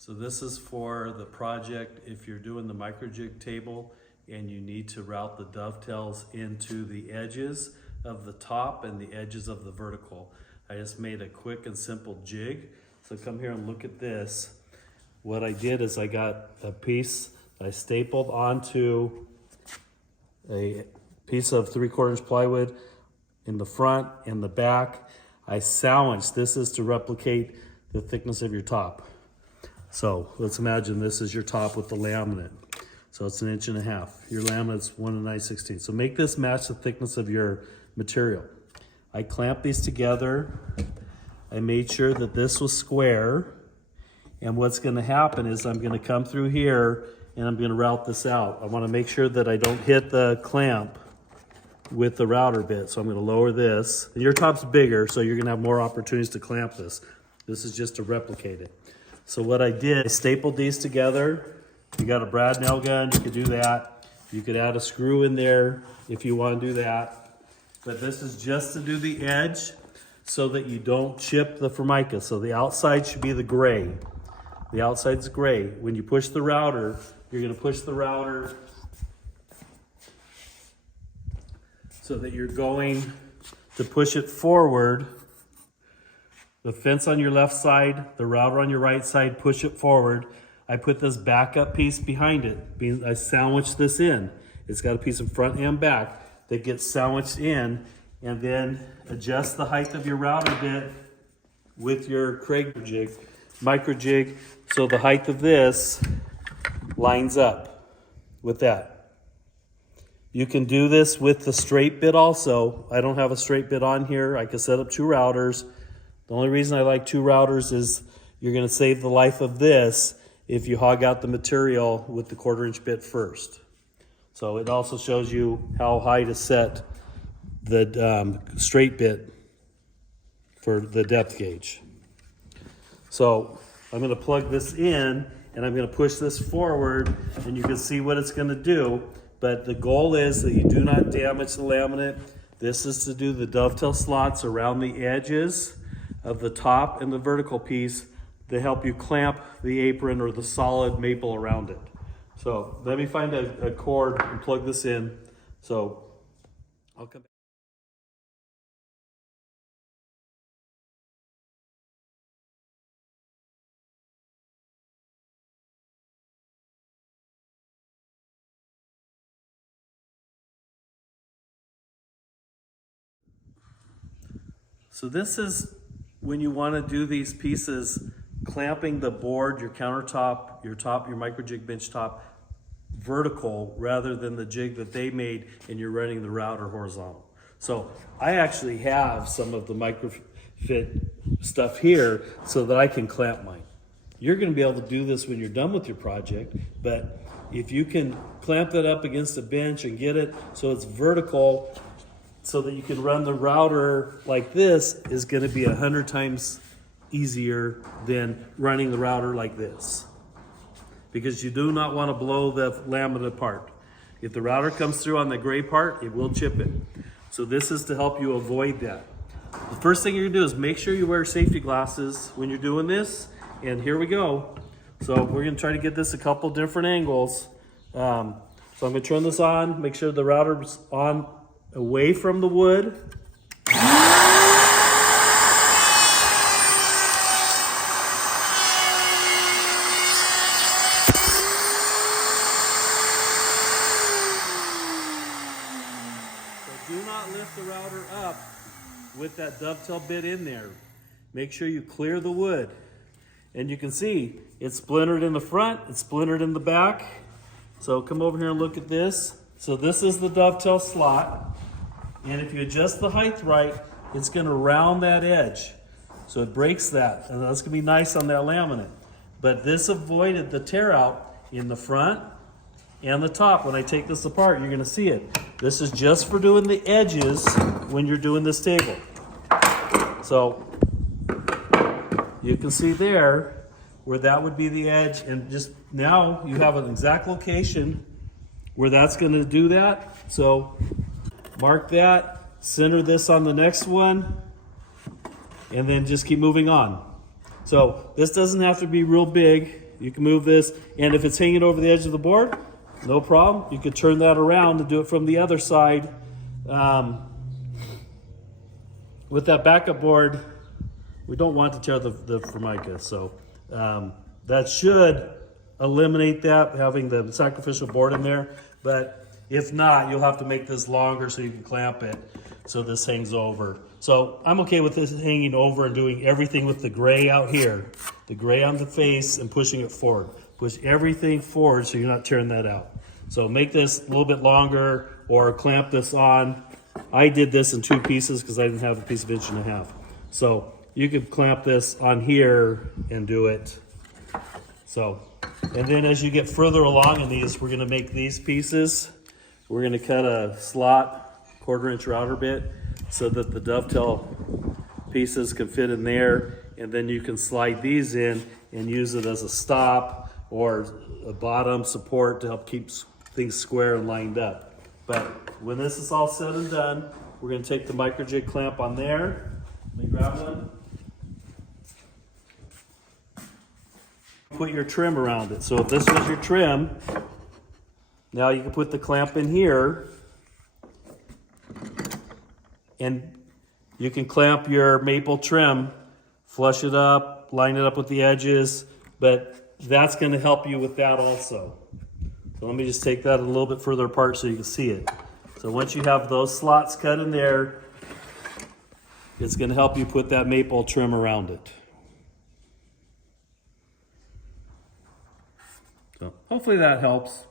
So this is for the project if you're doing the Microjig table and you need to route the dovetails into the edges of the top and the edges of the vertical. I just made a quick and simple jig. So come here and look at this. What I did is I got a piece I stapled onto a piece of 3/4 inch plywood in the front and the back. I sandwiched. This is to replicate the thickness of your top. So let's imagine this is your top with the laminate. So it's 1.5 inches. Your laminate's 1 9/16. So make this match the thickness of your material. I clamped these together. I made sure that this was square. And what's gonna happen is I'm gonna come through here and I'm gonna route this out. I wanna make sure that I don't hit the clamp with the router bit. So I'm gonna lower this. And your top's bigger, so you're gonna have more opportunities to clamp this. This is just to replicate it. So what I did, I stapled these together. You got a brad nail gun, you could do that. You could add a screw in there if you want to do that. But this is just to do the edge so that you don't chip the formica. So the outside should be the gray. The outside's gray. When you push the router, you're going to push the router so that you're going to push it forward. The fence on your left side, the router on your right side, push it forward. I put this backup piece behind it. I sandwiched this in. It's got a piece of front and back that gets sandwiched in, and then adjust the height of your router bit with your Microjig so the height of this lines up with that. You can do this with the straight bit also. I don't have a straight bit on here. I can set up 2 routers. The only reason I like 2 routers is you're gonna save the life of this if you hog out the material with the 1/4 inch bit first. So it also shows you how high to set the straight bit for the depth gauge. So I'm gonna plug this in and I'm gonna push this forward and you can see what it's gonna do. But the goal is that you do not damage the laminate. This is to do the dovetail slots around the edges of the top and the vertical piece to help you clamp the apron or the solid maple around it. So let me find a cord and plug this in. So I'll come back. So this is when you want to do these pieces, clamping the board, your countertop, your Microjig bench top vertical rather than the jig that they made and you're running the router horizontal. So I actually have some of the microfit stuff here so that I can clamp mine. You're going to be able to do this when you're done with your project, but if you can clamp it up against a bench and get it so it's vertical so that you can run the router like this is going to be 100 times easier than running the router like this, because you do not want to blow the laminate apart. If the router comes through on the gray part, it will chip it. So this is to help you avoid that. The first thing you're gonna do is make sure you wear safety glasses when you're doing this. And here we go. So we're gonna try to get this a couple different angles. So I'm gonna turn this on, make sure the router's on away from the wood. Do not lift the router up with that dovetail bit in there. Make sure you clear the wood. And you can see it's splintered in the front, it's splintered in the back. So come over here and look at this. So this is the dovetail slot. And if you adjust the height right, it's gonna round that edge. So it breaks that, and that's gonna be nice on that laminate. But this avoided the tear out in the front and the top. When I take this apart, you're gonna see it. This is just for doing the edges when you're doing this table. So you can see there where that would be the edge, and just now you have an exact location where that's gonna do that. So mark that, center this on the next one, and then just keep moving on. So this doesn't have to be real big. You can move this, and if it's hanging over the edge of the board, no problem. You could turn that around and do it from the other side. With that backup board, we don't want to tear the formica, so that should eliminate that, having the sacrificial board in there. But if not, you'll have to make this longer so you can clamp it so this hangs over. So I'm okay with this hanging over and doing everything with the gray out here, the gray on the face, and pushing it forward. Push everything forward so you're not tearing that out. So make this a little bit longer or clamp this on. I did this in 2 pieces because I didn't have a piece of 1.5 inches. So you could clamp this on here and do it. So, and then as you get further along in these, we're gonna make these pieces. We're gonna cut a slot, 1/4 inch router bit, so that the dovetail pieces can fit in there. And then you can slide these in and use it as a stop or a bottom support to help keep things square and lined up. But when this is all said and done, we're gonna take the Microjig clamp on there. Let me grab one. Put your trim around it. So if this was your trim, now you can put the clamp in here and you can clamp your maple trim, flush it up, line it up with the edges, but that's going to help you with that also. So let me just take that a little bit further apart so you can see it. So once you have those slots cut in there, it's going to help you put that maple trim around it. So hopefully that helps.